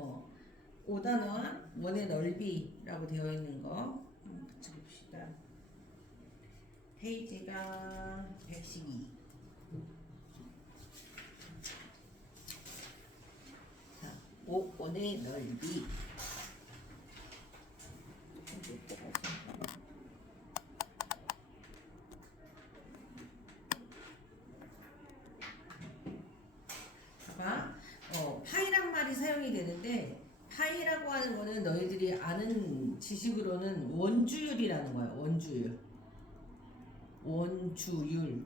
어, 5단원 원의 넓이라고 되어 있는 거 같이 봅시다. 페이지가 112. 자, 원의 넓이. 봐봐. 파이란 말이 사용이 되는데 파이라고 하는 거는 너희들이 아는 지식으로는 원주율이라는 거야. 원주율. 원주율.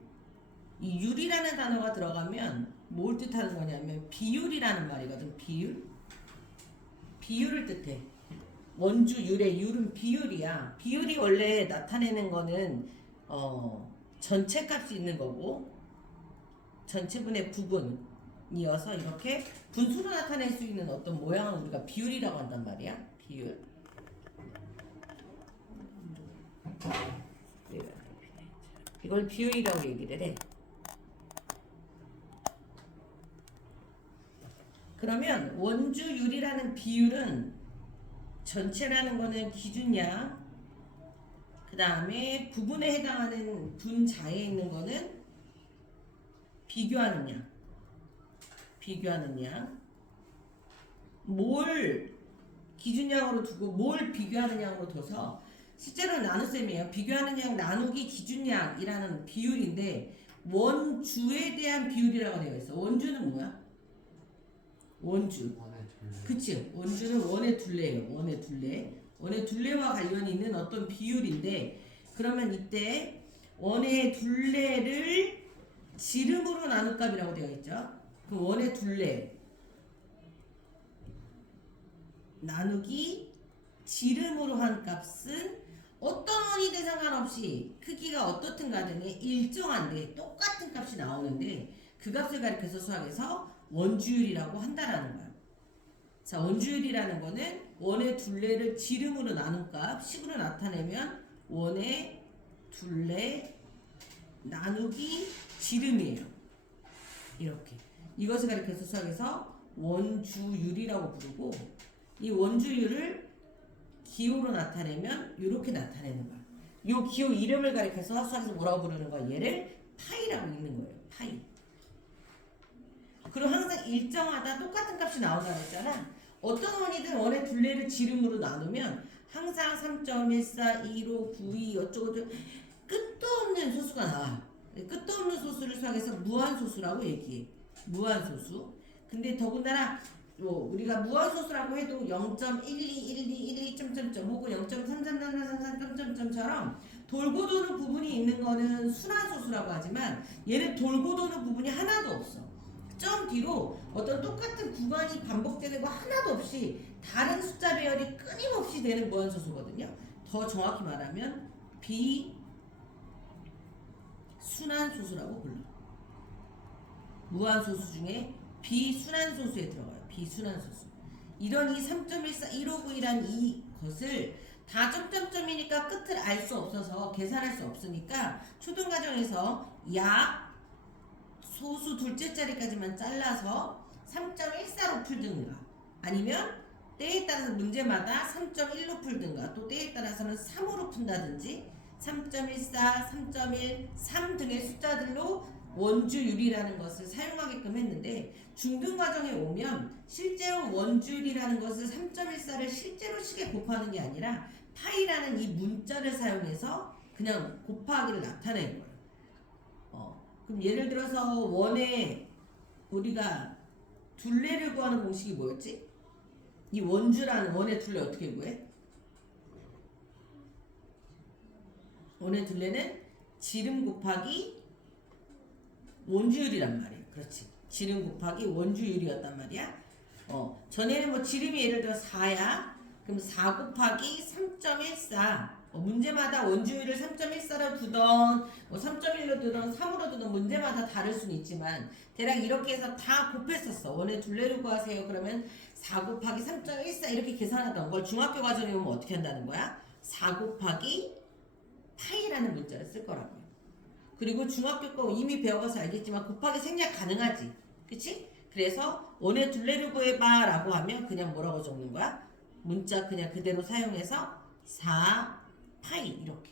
이 율이라는 단어가 들어가면 뭘 뜻하는 거냐면 비율이라는 말이거든. 비율. 비율을 뜻해. 원주율의 율은 비율이야. 비율이 원래 나타내는 거는 전체 값이 있는 거고 전체분의 부분이어서 이렇게 분수로 나타낼 수 있는 어떤 모양을 우리가 비율이라고 한단 말이야. 비율. 이걸 비율이라고 얘기를 해. 그러면 원주율이라는 비율은 전체라는 거는 기준량, 그 다음에 부분에 해당하는 분자에 있는 거는 비교하는 양. 비교하는 양. 뭘 기준량으로 두고 뭘 비교하는 양으로 둬서 실제로 나눗셈이에요. 비교하는 양 나누기 기준량이라는 비율인데 원주에 대한 비율이라고 되어 있어. 원주는 뭐야? 원주. 그치? 원주는 원의 둘레예요. 원의 둘레. 원의 둘레와 관련이 있는 어떤 비율인데 그러면 이때 원의 둘레를 지름으로 나눌 값이라고 되어 있죠. 그 원의 둘레 나누기 지름으로 한 값은 어떤 원이든 상관없이 크기가 어떻든 간에 일정한데 똑같은 값이 나오는데 그 값을 가리켜서 수학에서 원주율이라고 한다라는 거야. 자, 원주율이라는 거는 원의 둘레를 지름으로 나눈 값 식으로 나타내면 원의 둘레 나누기 지름이에요. 이렇게 이것을 가리켜서 수학에서 원주율이라고 부르고 이 원주율을 기호로 나타내면 이렇게 나타내는 거야. 이 기호 이름을 가리켜서 수학에서 뭐라고 부르는 거야? 얘를 파이라고 읽는 거예요. 파이. 그리고 항상 일정하다 똑같은 값이 나온다고 했잖아. 어떤 원이든 원의 둘레를 지름으로 나누면 항상 3.14, 15, 92 어쩌고저쩌고 끝도 없는 소수가 나와. 끝도 없는 소수를 수학에서 무한소수라고 얘기해. 무한소수. 근데 더군다나 우리가 무한소수라고 해도 0.121212 점점점 혹은 0.3333 점점점처럼 돌고 도는 부분이 있는 거는 순환소수라고 하지만 얘는 돌고 도는 부분이 하나도 없어. 점 뒤로 어떤 똑같은 구간이 반복되는 거 하나도 없이 다른 숫자 배열이 끊임없이 되는 무한소수거든요. 더 정확히 말하면 비순환소수라고 불러. 무한소수 중에 비순환소수에 들어가요. 비순환소수. 이런 이 3.14, 159이란 이것을 다 점점점이니까 끝을 알 수 없어서 계산할 수 없으니까 초등과정에서 약 소수 둘째 자리까지만 잘라서 3.14로 풀든가 아니면 때에 따라서 문제마다 3.1로 풀든가 또 때에 따라서는 3으로 푼다든지 3.14, 3.1, 3 등의 숫자들로 원주율이라는 것을 사용하게끔 했는데 중등과정에 오면 실제로 원주율이라는 것을 3.14를 실제로 식에 곱하는 게 아니라 파이라는 이 문자를 사용해서 그냥 곱하기를 나타내는 거예요. 그럼 예를 들어서 원의 우리가 둘레를 구하는 공식이 뭐였지? 이 원주라는 원의 둘레 어떻게 구해? 원의 둘레는 지름 곱하기 원주율이란 말이에요. 그렇지. 지름 곱하기 원주율이었단 말이야. 전에는 뭐 지름이 예를 들어 4야. 그럼 4 곱하기 3.14. 문제마다 원주율을 3.14로 두던 3.1로 두던 3으로 두던 문제마다 다를 수는 있지만 대략 이렇게 해서 다 곱했었어. 원의 둘레를 구하세요. 그러면 4 곱하기 3.14 이렇게 계산하던 걸 중학교 과정에 오면 어떻게 한다는 거야? 4 곱하기 파이라는 문자를 쓸 거라고요. 그리고 중학교 거 이미 배워가서 알겠지만 곱하기 생략 가능하지. 그치? 그래서 원의 둘레를 구해봐 라고 하면 그냥 뭐라고 적는 거야? 문자 그냥 그대로 사용해서 4파이 이렇게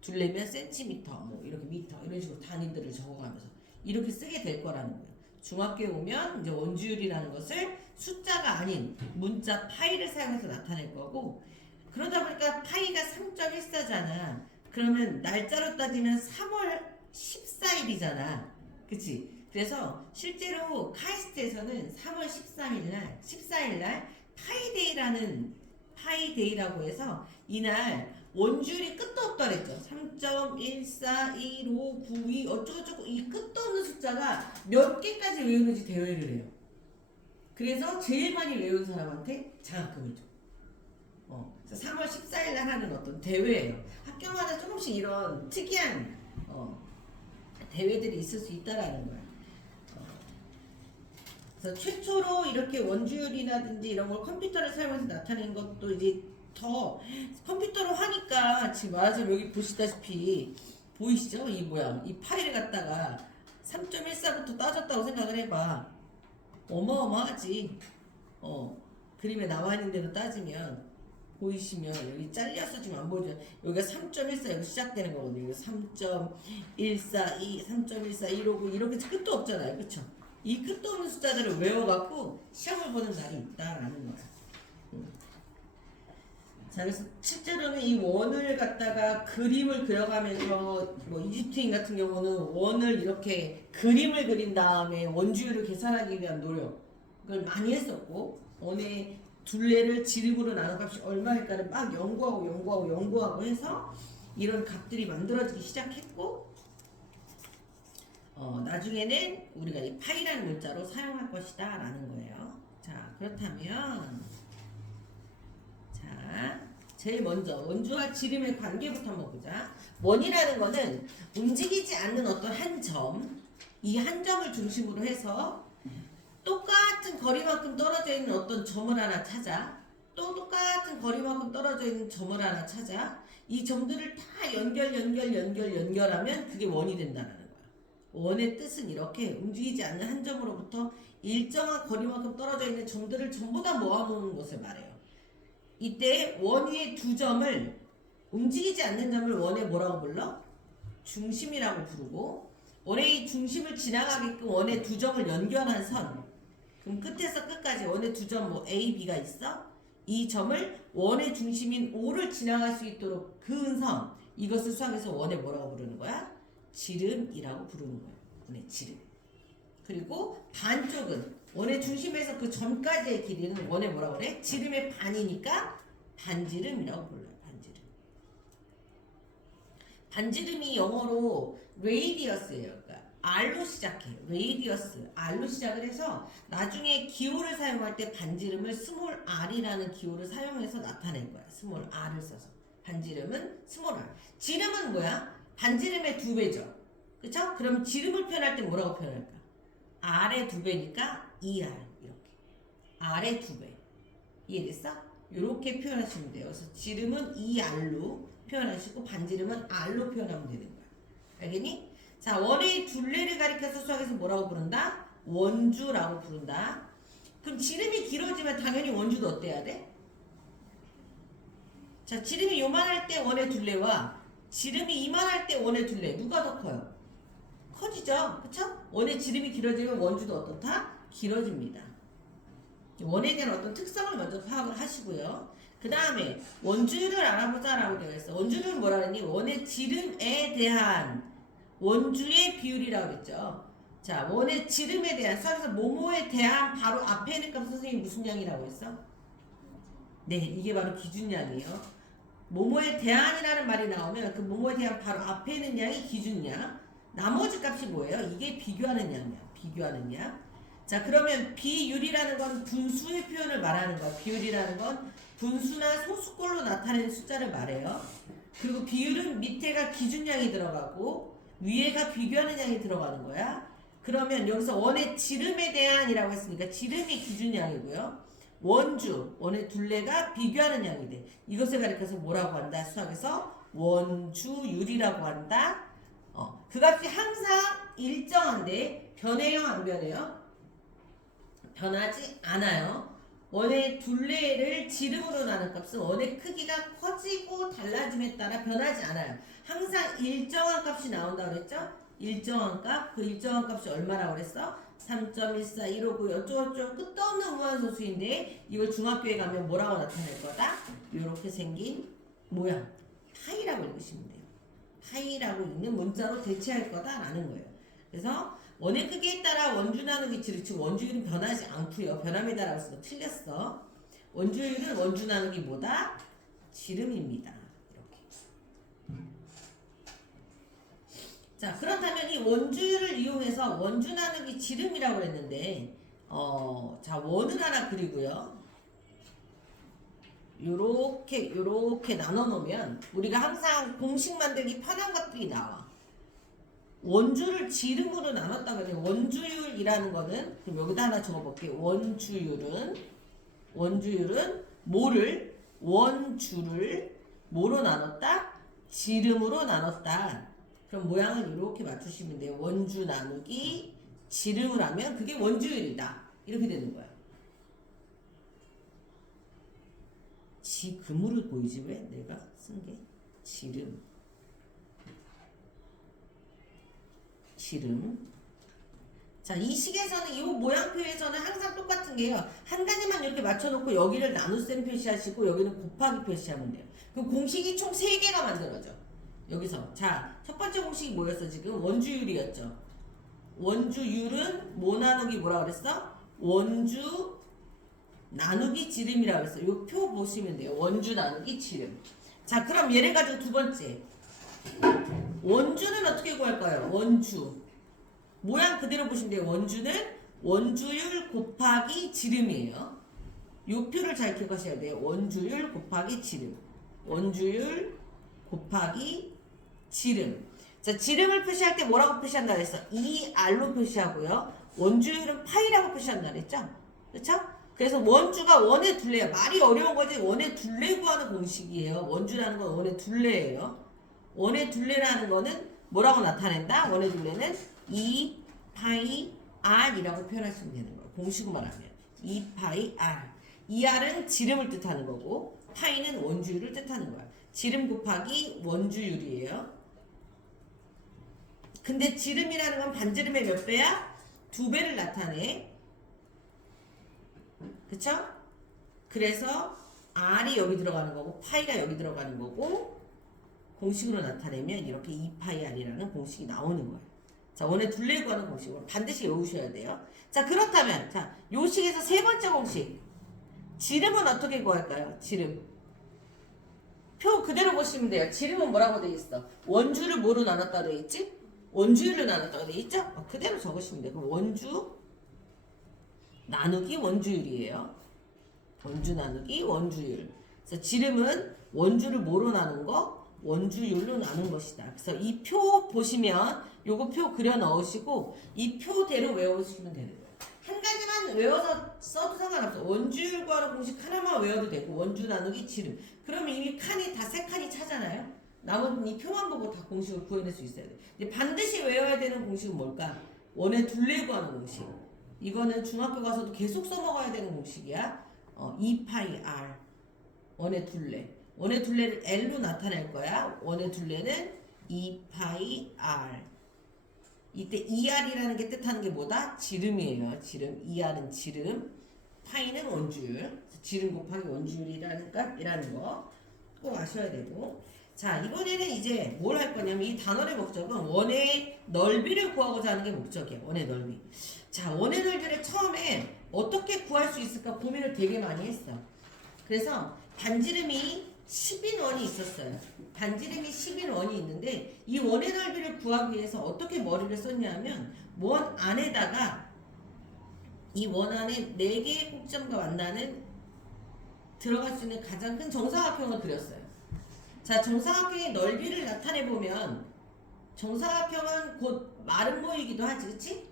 둘레면 센티미터 뭐 이렇게 미터 이런 식으로 단위들을 적어가면서 이렇게 쓰게 될 거라는 거예요. 중학교에 오면 이제 원주율이라는 것을 숫자가 아닌 문자 파이를 사용해서 나타낼 거고, 그러다 보니까 파이가 3.14잖아. 그러면 날짜로 따지면 3월 14일이잖아. 그치? 그래서 실제로 카이스트에서는 3월 14일날 파이데이라고 해서 이날 원주율이 끝도 없다 그랬죠. 3.141592 어쩌고저쩌고 이 끝도 없는 숫자가 몇 개까지 외우는지 대회를 해요. 그래서 제일 많이 외운 사람한테 장학금을 줘. 3월 14일 날 하는 어떤 대회예요. 학교마다 조금씩 이런 특이한 대회들이 있을 수 있다라는 거야. 그래서 최초로 이렇게 원주율이라든지 이런 걸 컴퓨터를 사용해서 나타낸 것도 이제 더 컴퓨터로 하니까 지금 말하자면 여기 보시다시피 보이시죠? 이 모양, 이 파일을 갖다가 3.14부터 따졌다고 생각을 해봐. 어마어마하지. 그림에 나와 있는 대로 따지면 보이시면 여기 잘려서 지금 안 보이죠? 여기가 3.14 여기 시작되는 거거든요. 여기 3.142, 3.14159 이렇게 끝도 없잖아요. 그쵸? 이 끝도 없는 숫자들을 외워갖고 시험을 보는 날이 있다라는 거야. 자, 그래서 실제로는 이 원을 갖다가 그림을 그려가면서 뭐 이집트인 같은 경우는 원을 이렇게 그림을 그린 다음에 원주율을 계산하기 위한 노력을 많이 했었고, 원의 둘레를 지름으로 나눈 값이 얼마일까를 막 연구하고 해서 이런 값들이 만들어지기 시작했고, 나중에는 우리가 이 파이라는 문자로 사용할 것이다 라는 거예요. 자, 그렇다면 자, 제일 먼저 원주와 지름의 관계부터 한번 보자. 원이라는 거는 움직이지 않는 어떤 한 점, 이 한 점을 중심으로 해서 똑같은 거리만큼 떨어져 있는 어떤 점을 하나 찾아. 또 똑같은 거리만큼 떨어져 있는 점을 하나 찾아. 이 점들을 다 연결하면 그게 원이 된다는 거야. 원의 뜻은 이렇게 움직이지 않는 한 점으로부터 일정한 거리만큼 떨어져 있는 점들을 전부 다 모아놓는 것을 말해요. 이때 원의 두 점을, 움직이지 않는 점을 원의 뭐라고 불러? 중심이라고 부르고, 원의 중심을 지나가게끔 원의 두 점을 연결한 선, 그럼 끝에서 끝까지 원의 두 점 뭐 A, B가 있어? 이 점을 원의 중심인 O를 지나갈 수 있도록 그은 선, 이것을 수학에서 원의 뭐라고 부르는 거야? 지름이라고 부르는 거야. 원의 지름. 그리고 반쪽은 원의 중심에서 그 점까지의 길이는 원의 뭐라고 그래? 지름의 반이니까 반지름이라고 불러요. 반지름. 반지름이 영어로 radius예요. 그러니까 R로 시작해요. radius, R로 시작을 해서 나중에 기호를 사용할 때 반지름을 스몰 r이라는 기호를 사용해서 나타낸 거야. 스몰 r을 써서. 반지름은 스몰 r. 지름은 뭐야? 반지름의 2배죠. 그쵸? 그럼 지름을 표현할 때 뭐라고 표현할까? r의 2배니까 2r 이렇게. r의 2배. 이해됐어? 이렇게 표현하시면 돼요. 그래서 지름은 2r로 표현하시고 반지름은 r로 표현하면 되는 거야. 알겠니? 자, 원의 둘레를 가리켜서 수학에서 뭐라고 부른다? 원주라고 부른다. 그럼 지름이 길어지면 당연히 원주도 어때야 돼? 자, 지름이 요만할 때 원의 둘레와 지름이 이만할 때 원의 둘레 누가 더 커요? 커지죠? 그쵸? 원의 지름이 길어지면 원주도 어떻다? 길어집니다. 원에 대한 어떤 특성을 먼저 파악을 하시고요. 그 다음에 원주율을 알아보자라고 되어 있어. 원주율은 뭐라 그랬니? 원의 지름에 대한 원주의 비율이라고 했죠. 자, 원의 지름에 대한, 수학에서 뭐뭐에 대한 바로 앞에 있는 값 선생님이 무슨 양이라고 했어? 네, 이게 바로 기준량이에요. 뭐뭐에 대한이라는 말이 나오면 그 뭐뭐에 대한 바로 앞에 있는 양이 기준량. 나머지 값이 뭐예요? 이게 비교하는 양이야. 비교하는 양. 자, 그러면 비율이라는 건 분수의 표현을 말하는 거야. 비율이라는 건 분수나 소수꼴로 나타내는 숫자를 말해요. 그리고 비율은 밑에가 기준량이 들어가고 위에가 비교하는 양이 들어가는 거야. 그러면 여기서 원의 지름에 대한이라고 했으니까 지름이 기준량이고요. 원주, 원의 둘레가 비교하는 양이 돼. 이것을 가리켜서 뭐라고 한다? 수학에서 원주율이라고 한다. 그 값이 항상 일정한데 변해요, 안 변해요? 변하지 않아요. 원의 둘레를 지름으로 나눈 값은 원의 크기가 커지고 달라짐에 따라 변하지 않아요. 항상 일정한 값이 나온다고 그랬죠? 일정한 값, 그 일정한 값이 얼마라고 그랬어? 3.14159 어쩌고저쩌고 끝도 없는 무한소수인데 이걸 중학교에 가면 뭐라고 나타낼 거다? 이렇게 생긴 모양 파이라고 읽으시면 돼요. 파이라고 있는 문자로 대체할 거다라는 거예요. 그래서 원의 크기에 따라 원주 나누기 지름, 즉 원주율은 변하지 않고요. 변함에다라고 써서 틀렸어. 원주율은 원주 나누기 뭐다? 지름입니다. 이렇게. 자, 그렇다면 이 원주율을 이용해서 원주 나누기 지름이라고 했는데 자, 원을 하나 그리고요. 요렇게 나눠 놓으면 우리가 항상 공식 만들기 편한 것들이 나와. 원주를 지름으로 나눴다고 해요. 원주율이라는 거는 그럼 여기다 하나 적어볼게요. 원주율은 뭐를 원주를 뭐로 나눴다? 지름으로 나눴다. 그럼 모양을 이렇게 맞추시면 돼요. 원주 나누기 지름을 하면 그게 원주율이다. 이렇게 되는 거야. 지금으로 보이지 왜? 내가 쓴 게 지름. 자, 이 식에서는 이 모양표에서는 항상 똑같은 게요. 한 가지만 이렇게 맞춰놓고 여기를 나눗셈 표시하시고 여기는 곱하기 표시하면 돼요. 그럼 공식이 총 3개가 만들어져. 여기서 자, 첫 번째 공식이 뭐였어 지금? 원주율이었죠. 원주율은 뭐 나누기 뭐라 그랬어? 원주 나누기 지름이라고 그랬어. 요 표 보시면 돼요. 원주 나누기 지름. 자, 그럼 얘를 가지고 두 번째 원주는 어떻게 구할까요? 원주 모양 그대로 보시면 돼요. 원주는 원주율 곱하기 지름이에요. 요 표를 잘 기억하셔야 돼요. 원주율 곱하기 지름. 원주율 곱하기 지름. 자, 지름을 표시할 때 뭐라고 표시한다 그랬어? 2R로 표시하고요. 원주율은 파이라고 표시한다 그랬죠? 그렇죠? 그래서 원주가 원의 둘레예요. 말이 어려운 거지. 원의 둘레 구하는 공식이에요. 원주라는 건 원의 둘레예요. 원의 둘레라는 거는 뭐라고 나타낸다? 원의 둘레는 2파이 R이라고 표현하시면 되는 거예요. 공식으로 말하면 2파이 R. 2R은 지름을 뜻하는 거고 파이는 원주율을 뜻하는 거야. 지름 곱하기 원주율이에요. 근데 지름이라는 건 반지름의 몇 배야? 2배를 나타내. 그쵸? 그래서 R이 여기 들어가는 거고 파이가 여기 들어가는 거고 공식으로 나타내면 이렇게 2파이 R이라는 공식이 나오는 거예요. 자, 원의 둘레 구하는 공식으로 반드시 외우셔야 돼요. 자, 그렇다면 자, 요 식에서 세 번째 공식 지름은 어떻게 구할까요? 지름 표 그대로 보시면 돼요. 지름은 뭐라고 되어 있어? 원주를 뭐로 나눴다 되어 있지? 원주율로 나눴다고 되어 있죠? 그대로 적으시면 돼요. 그럼 원주 나누기 원주율이에요. 원주 나누기 원주율. 그래서 지름은 원주를 뭐로 나눈 거? 원주율로 나눈 것이다. 그래서 이 표 보시면 요거 표 그려 넣으시고 이 표대로 외우시면 되는 거예요. 한 가지만 외워서 써도 상관없어. 원주율 구하는 공식 하나만 외워도 되고 원주 나누기 지름. 그러면 이미 칸이 다 세 칸이 차잖아요. 나머지는 이 표만 보고 다 공식을 구해낼 수 있어야 돼. 근데 반드시 외워야 되는 공식은 뭘까? 원의 둘레 구하는 공식. 이거는 중학교 가서도 계속 써먹어야 되는 공식이야. 2파이 R 원의 둘레. 원의 둘레를 L로 나타낼 거야. 원의 둘레는 2파이 R. 이때 2R이라는 게 뜻하는 게 뭐다? 지름이에요. 지름. 2R은 지름. 파이는 원주율. 지름 곱하기 원주율이라는 거 꼭 아셔야 되고. 자, 이번에는 이제 뭘 할 거냐면 이 단원의 목적은 원의 넓이를 구하고자 하는 게 목적이에요. 원의 넓이. 자, 원의 넓이를 처음에 어떻게 구할 수 있을까 고민을 되게 많이 했어. 그래서 반지름이 10인 원이 있었어요. 반지름이 10인 원이 있는데 이 원의 넓이를 구하기 위해서 어떻게 머리를 썼냐면 원 안에다가 이 원 안에 4개의 꼭점과 만나는 들어갈 수 있는 가장 큰 정사각형을 그렸어요. 자, 정사각형의 넓이를 나타내보면 정사각형은 곧 마름모이기도 하지, 그치?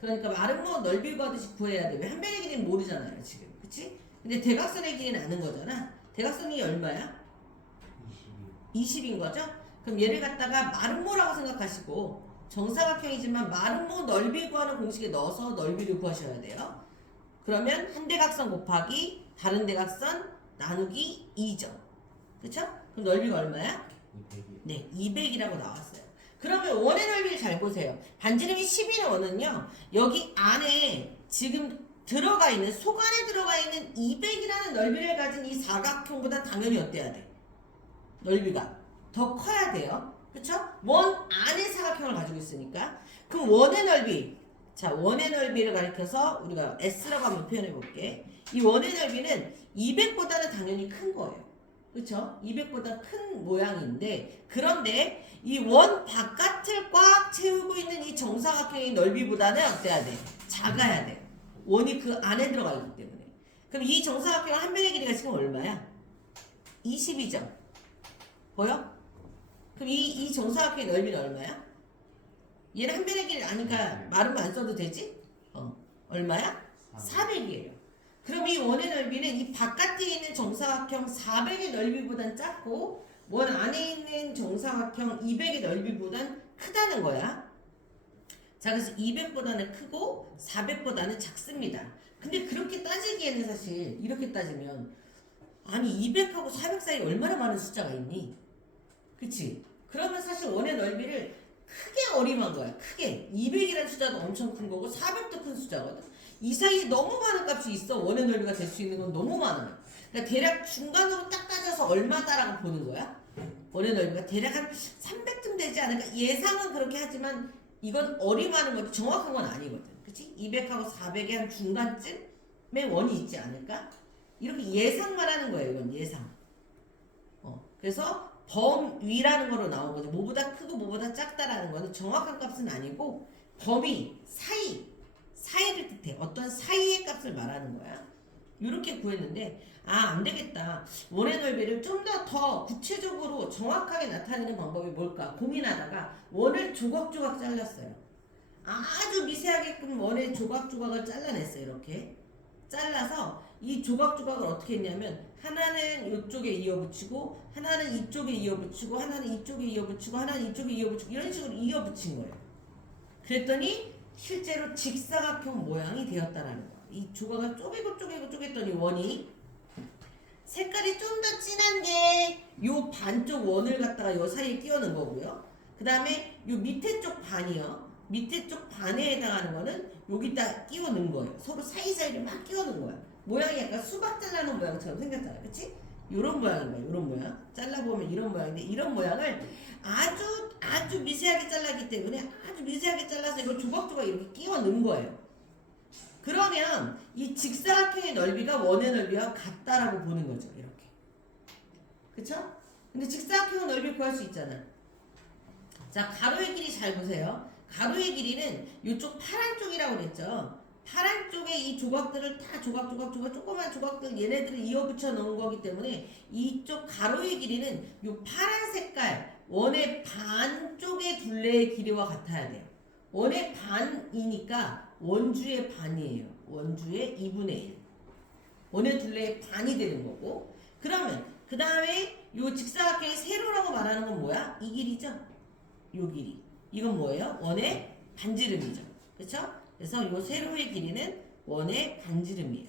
그러니까 마름모 넓이 구하듯이 구해야 돼. 왜 한 변의 길이는 모르잖아요, 지금. 그치? 근데 대각선의 길이는 아는 거잖아. 대각선이 얼마야? 20인 거죠? 그럼 얘를 갖다가 마름모라고 생각하시고 정사각형이지만 마름모 넓이 구하는 공식에 넣어서 넓이를 구하셔야 돼요. 그러면 한 대각선 곱하기 다른 대각선 나누기 2죠. 그쵸? 그럼 넓이가 얼마야? 200이. 네, 200이라고 나왔어요. 그러면 원의 넓이를 잘 보세요. 반지름이 10인 원은요, 여기 안에 지금 들어가 있는, 속 안에 들어가 있는 200이라는 넓이를 가진 이 사각형보다 당연히 어때야 돼? 넓이가 더 커야 돼요. 그쵸? 원 안에 사각형을 가지고 있으니까. 그럼 원의 넓이. 자, 원의 넓이를 가리켜서 우리가 S라고 한번 표현해 볼게. 이 원의 넓이는 200보다는 당연히 큰 거예요. 그쵸? 200보다 큰 모양인데, 그런데 이 원 바깥을 꽉 채우고 있는 이 정사각형의 넓이보다는 어때야 돼? 작아야 돼. 원이 그 안에 들어가 있기 때문에. 그럼 이 정사각형 한 변의 길이가 지금 얼마야? 20이죠. 보여? 그럼 이 정사각형의 넓이는 얼마야? 얘는 한 변의 길이 아니까 말은 안 써도 되지? 얼마야? 400이에요. 그럼 이 원의 넓이는 이 바깥에 있는 정사각형 400의 넓이보단 작고 원 안에 있는 정사각형 200의 넓이보단 크다는 거야. 자, 그래서 200보다는 크고 400보다는 작습니다. 근데 그렇게 따지기에는 사실 이렇게 따지면 아니 200하고 400 사이에 얼마나 많은 숫자가 있니? 그치? 그러면 사실 원의 넓이를 크게 어림한 거야. 크게. 200이라는 숫자도 엄청 큰 거고 400도 큰 숫자거든. 이 사이에 너무 많은 값이 있어. 원의 넓이가 될 수 있는 건 너무 많아. 그러니까 대략 중간으로 딱 따져서 얼마다라고 보는 거야. 원의 넓이가 대략 한 300쯤 되지 않을까? 예상은 그렇게 하지만 이건 어림하는 거지 정확한 건 아니거든. 그치? 200하고 400의 한 중간쯤에 원이 있지 않을까? 이렇게 예상만 하는 거예요. 이건 예상. 그래서 범위라는 거로 나온 거죠. 뭐보다 크고 뭐보다 작다라는 거는 정확한 값은 아니고 범위, 사이를 뜻해. 어떤 사이의 값을 말하는 거야. 이렇게 구했는데 안 되겠다. 원의 넓이를 좀 더 구체적으로 정확하게 나타내는 방법이 뭘까 고민하다가 원을 조각조각 잘랐어요. 아주 미세하게끔 원의 조각조각을 잘라냈어요. 이렇게 잘라서 이 조각조각을 어떻게 했냐면 하나는 이쪽에 이어붙이고 하나는 이쪽에 이어붙이고 하나는 이쪽에 이어붙이고 하나는 이쪽에 이어붙이고 이런 식으로 이어붙인 거예요. 그랬더니 실제로 직사각형 모양이 되었다라는 거야. 이 조각을 쪼개더니 원이 색깔이 좀 더 진한 게 요 반쪽 원을 갖다가 요 사이에 끼워넣은 거고요. 그 다음에 요 밑에 쪽 반이요. 밑에 쪽 반에 해당하는 거는 여기다 끼워 넣은 거예요. 서로 사이사이를 막 끼워 넣은 거야. 모양이 약간 수박 잘라놓은 모양처럼 생겼잖아. 그치? 요런 모양인 거야. 요런 모양. 잘라보면 이런 모양인데 이런 모양을 아주 미세하게 잘랐기 때문에 아주 미세하게 잘라서 이걸 조각조각 이렇게 끼워 넣은 거예요. 그러면 이 직사각형의 넓이가 원의 넓이와 같다라고 보는 거죠. 이렇게. 그쵸? 근데 직사각형의 넓이 구할 수 있잖아. 자, 가로의 길이 잘 보세요. 가로의 길이는 이쪽 파란 쪽이라고 그랬죠. 파란 쪽에 이 조각들을 다 조각조각 조그만 조각들 얘네들을 이어붙여 놓은 거기 때문에 이쪽 가로의 길이는 이 파란 색깔 원의 반 쪽의 둘레의 길이와 같아야 돼요. 원의 반이니까 원주의 반이에요. 원주의 2분의 1. 원의 둘레의 반이 되는 거고. 그러면 그 다음에 이 직사각형의 세로라고 말하는 건 뭐야? 이 길이죠. 요 길이. 이건 뭐예요? 원의 반지름이죠. 그렇죠? 그래서 요 세로의 길이는 원의 반지름이에요.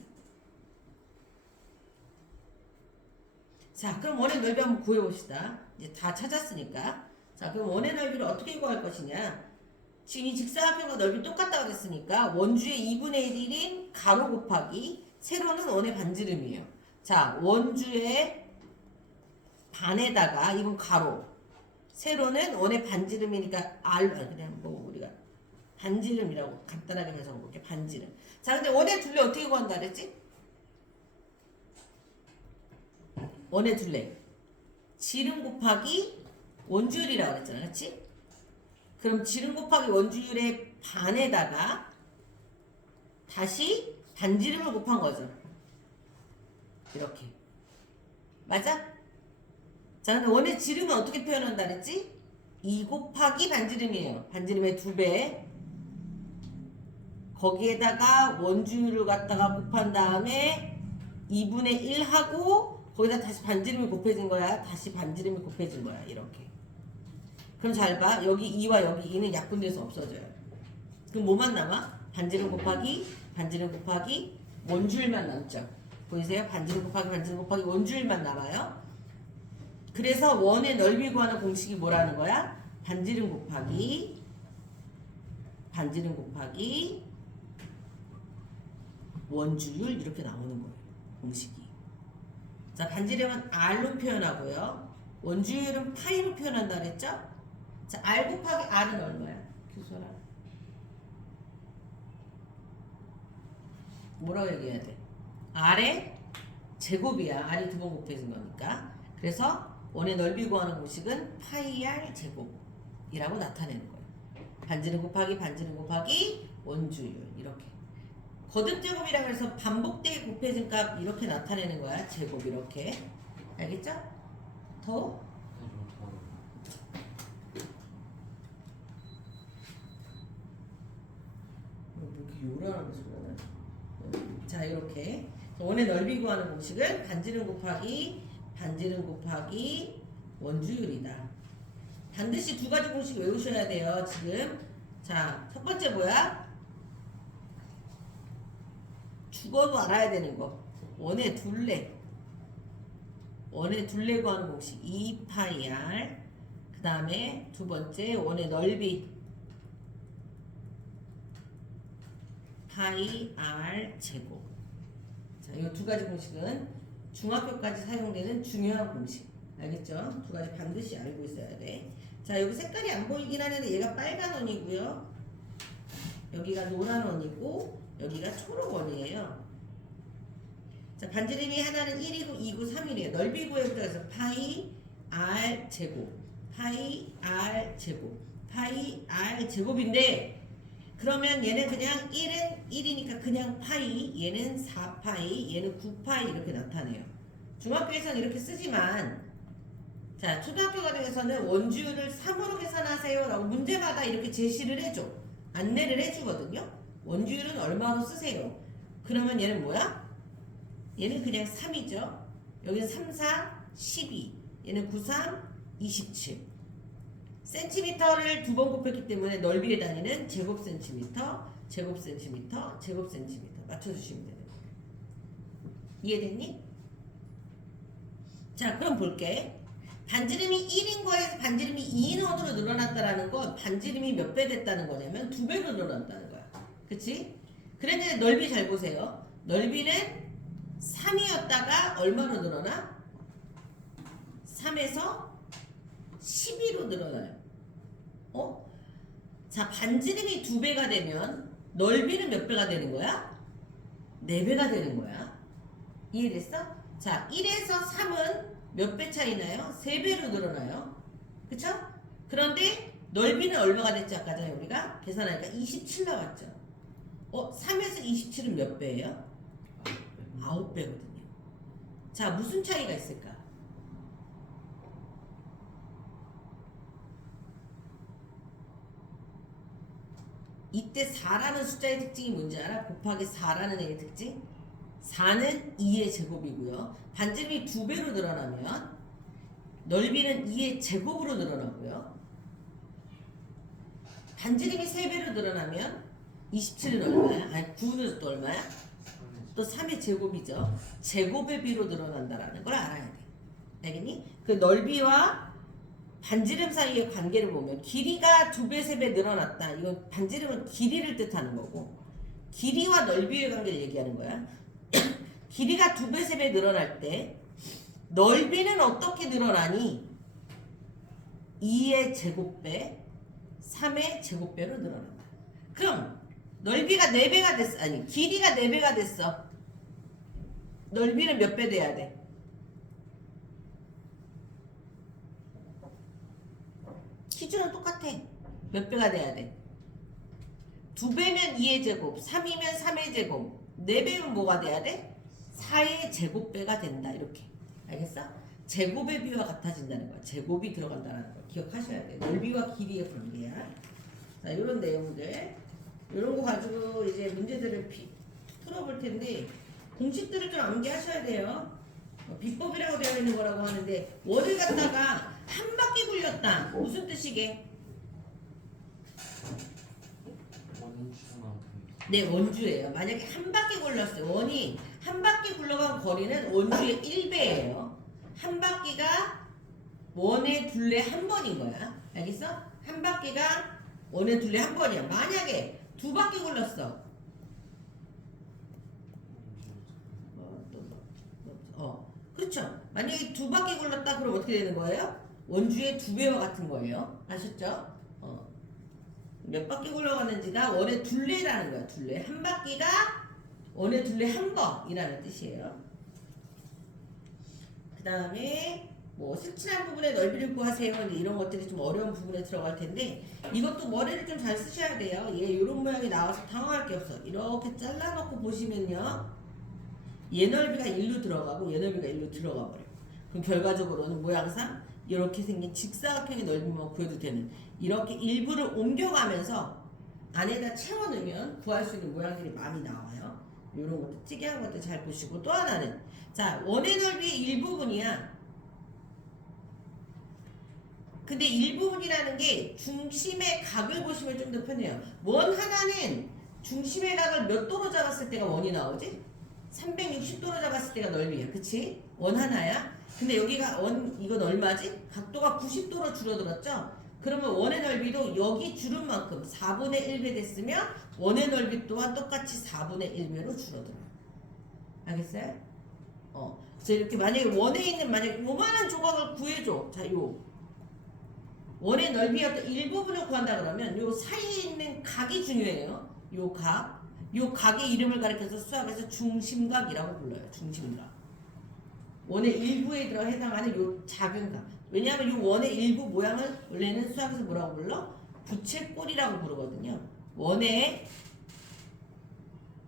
자, 그럼 원의 넓이 한번 구해봅시다. 이제 다 찾았으니까. 자, 그럼 원의 넓이를 어떻게 구할 것이냐? 지금 이 직사각형과 넓이 똑같다고 했으니까 원주의 2분의 1인 가로 곱하기 세로는 원의 반지름이에요. 자, 원주의 반에다가 이건 가로 세로는 원의 반지름이니까 그냥 뭐 우리가 반지름이라고 간단하게 해서 볼게. 반지름. 자, 근데 원의 둘레 어떻게 구한다 그랬지? 원의 둘레 지름 곱하기 원주율이라고 그랬잖아. 그렇지? 그럼 지름 곱하기 원주율의 반에다가 다시 반지름을 곱한 거죠. 이렇게. 맞아? 자, 근데 원의 지름은 어떻게 표현한다 그랬지? 2 곱하기 반지름이에요. 반지름의 2배. 거기에다가 원주율을 갖다가 곱한 다음에 2분의 1 하고 거기다 다시 반지름이 곱해진 거야. 다시 반지름이 곱해진 거야. 이렇게. 그럼 잘 봐. 여기 2와 여기 2는 약분돼서 없어져요. 그럼 뭐만 남아? 반지름 곱하기 반지름 곱하기 원줄만 남죠. 보이세요? 반지름 곱하기 원줄만 남아요. 그래서 원의 넓이 구하는 공식이 뭐라는 거야? 반지름 곱하기 원주율 이렇게 나오는 거예요. 공식이. 자, 반지름은 R로 표현하고요. 원주율은 파이로 표현한다 그랬죠? 자, R 곱하기 R은 얼마야? 교수라. 뭐라고 얘기해야 돼? R의 제곱이야. R이 두 번 곱해진 거니까. 그래서 원의 넓이 구하는 공식은 파이 R 제곱이라고 나타내는 거예요. 반지름 곱하기 원주율 이렇게. 거듭제곱이라고 해서 반복되게 곱해진 값 이렇게 나타내는 거야. 제곱 이렇게. 알겠죠? 더? 뭐 이렇게 요란하게 소리나? 자, 이렇게 원의 넓이 구하는 공식은 반지름 곱하기 원주율이다. 반드시 두 가지 공식 외우셔야 돼요. 지금 자, 첫 번째 뭐야? 죽어도 알아야 되는 거. 원의 둘레 구하는 공식 2파이 r. 그 다음에 두 번째 원의 넓이 파이 r 제곱. 자, 이 두 가지 공식은 중학교까지 사용되는 중요한 공식. 알겠죠? 두 가지 반드시 알고 있어야 돼. 자, 여기 색깔이 안 보이긴 하는데 얘가 빨간 원이고요. 여기가 노란 원이고 여기가 초록 원이에요. 자, 반지름이 하나는 1이고 2고 3이래요. 넓이 구해보자 해서 파이 r 제곱인데 그러면 얘는 그냥 1은 1이니까 그냥 파이, 얘는 4파이, 얘는 9파이 이렇게 나타내요. 중학교에서는 이렇게 쓰지만 자, 초등학교 과정에서는 원주율을 3으로 계산하세요 라고 문제마다 이렇게 제시를 해줘. 안내를 해주거든요. 원주율은 얼마로 쓰세요. 그러면 얘는 뭐야? 얘는 그냥 3이죠. 여기는 3, 4, 12. 얘는 9, 3, 27. 센티미터를 두 번 곱했기 때문에 넓이의 단위는 제곱센티미터 맞춰주시면 돼요. 이해됐니? 자, 그럼 볼게. 반지름이 1인 거에서 반지름이 2인 원으로 늘어났다라는 건 반지름이 몇 배 됐다는 거냐면 2배로 늘어났다는 거야. 그치? 그랬는데 넓이 잘 보세요. 넓이는 3이었다가 얼마로 늘어나? 3에서 12로 늘어나요. 자, 반지름이 2배가 되면 넓이는 몇 배가 되는 거야? 4배가 되는 거야. 이해됐어? 자, 1에서 3은 몇 배 차이 나요? 3배로 늘어나요. 그쵸? 그런데 넓이는 얼마가 됐죠? 아까 전에 우리가 계산하니까 27 나왔죠. 3에서 27은 몇 배예요? 9배거든요. 자, 무슨 차이가 있을까? 이때 4라는 숫자의 특징이 뭔지 알아? 곱하기 4라는 애의 특징? 4는 2의 제곱이고요. 반지름이 2배로 늘어나면 넓이는 2의 제곱으로 늘어나고요. 반지름이 3배로 늘어나면 27은 얼마야? 아니 9는 또 얼마야? 또 3의 제곱이죠. 제곱의 비로 늘어난다라는 걸 알아야 돼. 알겠니? 그 넓이와 반지름 사이의 관계를 보면 길이가 2배, 3배 늘어났다. 이건 반지름은 길이를 뜻하는 거고 길이와 넓이의 관계를 얘기하는 거야. 길이가 2배, 3배 늘어날 때 넓이는 어떻게 늘어나니? 2의 제곱배, 3의 제곱배로 늘어난다. 그럼 넓이가 4배가 됐어. 아니, 길이가 4배가 됐어. 넓이는 몇 배 돼야 돼? 기준은 똑같아. 몇 배가 돼야 돼? 2배면 2의 제곱, 3이면 3의 제곱, 4배면 뭐가 돼야 돼? 4의 제곱배가 된다. 이렇게. 알겠어? 제곱의 비와 같아진다는 거야. 제곱이 들어간다는 거 기억하셔야 돼. 넓이와 길이의 관계야. 자, 이런 내용들. 이런 거 가지고 이제 문제들을 풀어볼 텐데 공식들을 좀 암기하셔야 돼요. 비법이라고 되어 있는 거라고 하는데 원을 갖다가 한 바퀴 굴렸다. 무슨 뜻이게? 네, 원주예요. 만약에 한 바퀴 굴렀어요. 원이 한 바퀴 굴러간 거리는 원주의 1배예요. 한 바퀴가 원의 둘레 한 번인 거야. 알겠어? 한 바퀴가 원의 둘레 한 번이야. 만약에 두 바퀴 굴렀어. 그렇죠. 만약에 두 바퀴 굴렀다 그럼 어떻게 되는 거예요? 원주의 두 배와 같은 거예요. 아셨죠? 몇 바퀴 굴러가는지가 원의 둘레라는 거야. 둘레. 한 바퀴가 원의 둘레 한 번이라는 뜻이에요. 그 다음에 뭐 색칠한 부분의 넓이를 구하세요. 이런 것들이 좀 어려운 부분에 들어갈 텐데 이것도 머리를 좀 잘 쓰셔야 돼요. 얘 이런 모양이 나와서 당황할 게 없어. 이렇게 잘라놓고 보시면요. 얘 넓이가 1로 들어가고 얘 넓이가 1로 들어가 버려요. 그럼 결과적으로는 모양상 이렇게 생긴 직사각형의 넓이만 구해도 되는 이렇게 일부를 옮겨가면서 안에다 채워넣으면 구할 수 있는 모양들이 많이 나와요. 이런 것도 특이한 것들 잘 보시고 또 하나는 자 원의 넓이의 일부분이야. 근데 일부분이라는 게 중심의 각을 보시면 좀 더 편해요. 원 하나는 중심의 각을 몇 도로 잡았을 때가 원이 나오지? 360도로 잡았을 때가 넓이야. 그치? 원 하나야. 근데 여기가 이건 얼마지? 각도가 90도로 줄어들었죠? 그러면 원의 넓이도 여기 줄은 만큼 4분의 1배 됐으면 원의 넓이 또한 똑같이 4분의 1배로 줄어들어요. 알겠어요? 그래서 이렇게 만약에 원에 있는 만약에 요만한 조각을 구해줘. 자, 요 원의 넓이의 어떤 일부분을 구한다 그러면 요 사이에 있는 각이 중요해요. 요 각. 요 각의 이름을 가리켜서 수학에서 중심각이라고 불러요. 중심각. 원의 일부에 들어 해당하는 요 작은 각. 왜냐하면 요 원의 일부 모양을 원래는 수학에서 뭐라고 불러? 부채꼴이라고 부르거든요. 원의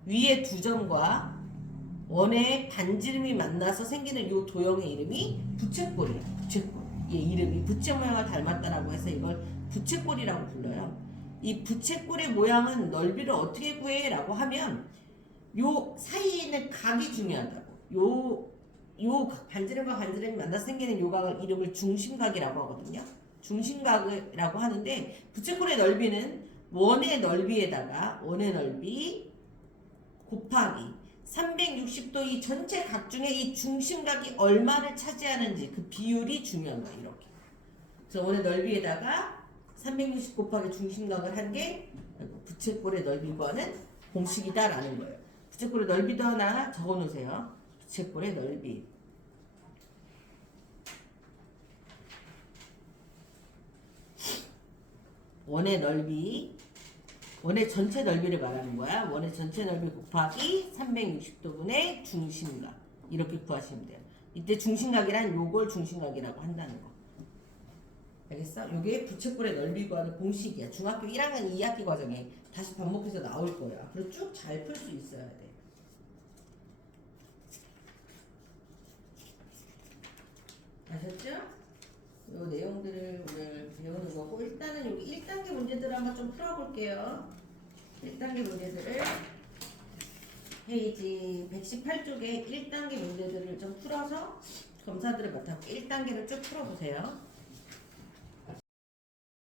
위에 두 점과 원의 반지름이 만나서 생기는 요 도형의 이름이 부채꼴이에요. 부채꼴. 얘 이름이 부채 모양을 닮았다라고 해서 이걸 부채꼴이라고 불러요. 이 부채꼴의 모양은 넓이를 어떻게 구해? 라고 하면 요 사이에 있는 각이 중요하다고. 요 반지름과 반지름이 만나서 생기는 요 각을 이름을 중심각이라고 하거든요. 중심각이라고 하는데 부채꼴의 넓이는 원의 넓이에다가 원의 넓이 곱하기 360도 이 전체 각 중에 이 중심각이 얼마를 차지하는지 그 비율이 중요한 거예요. 이렇게. 그래서 원의 넓이에다가 360 곱하기 중심각을 한 게 부채꼴의 넓이 구하는 공식이다라는 거예요. 부채꼴의 넓이도 하나 적어 놓으세요. 부채꼴의 넓이. 원의 넓이. 원의 전체 넓이를 말하는 거야. 원의 전체 넓이 곱하기 360도분의 중심각. 이렇게 구하시면 돼요. 이때 중심각이란 요걸 중심각이라고 한다는 거. 알겠어? 요게 부채꼴의 넓이 구하는 공식이야. 중학교 1학년 2학기 과정에 다시 반복해서 나올 거야. 그리고 쭉 잘 풀 수 있어야 돼. 아셨죠? 요 내용들을 오늘 배우는 거고 일단은 여기 1단계 문제들을 한번 좀 풀어볼게요. 1단계 문제들을 페이지 118쪽에 1단계 문제들을 좀 풀어서 검사들을 맡아볼게요. 1단계를 쭉 풀어보세요.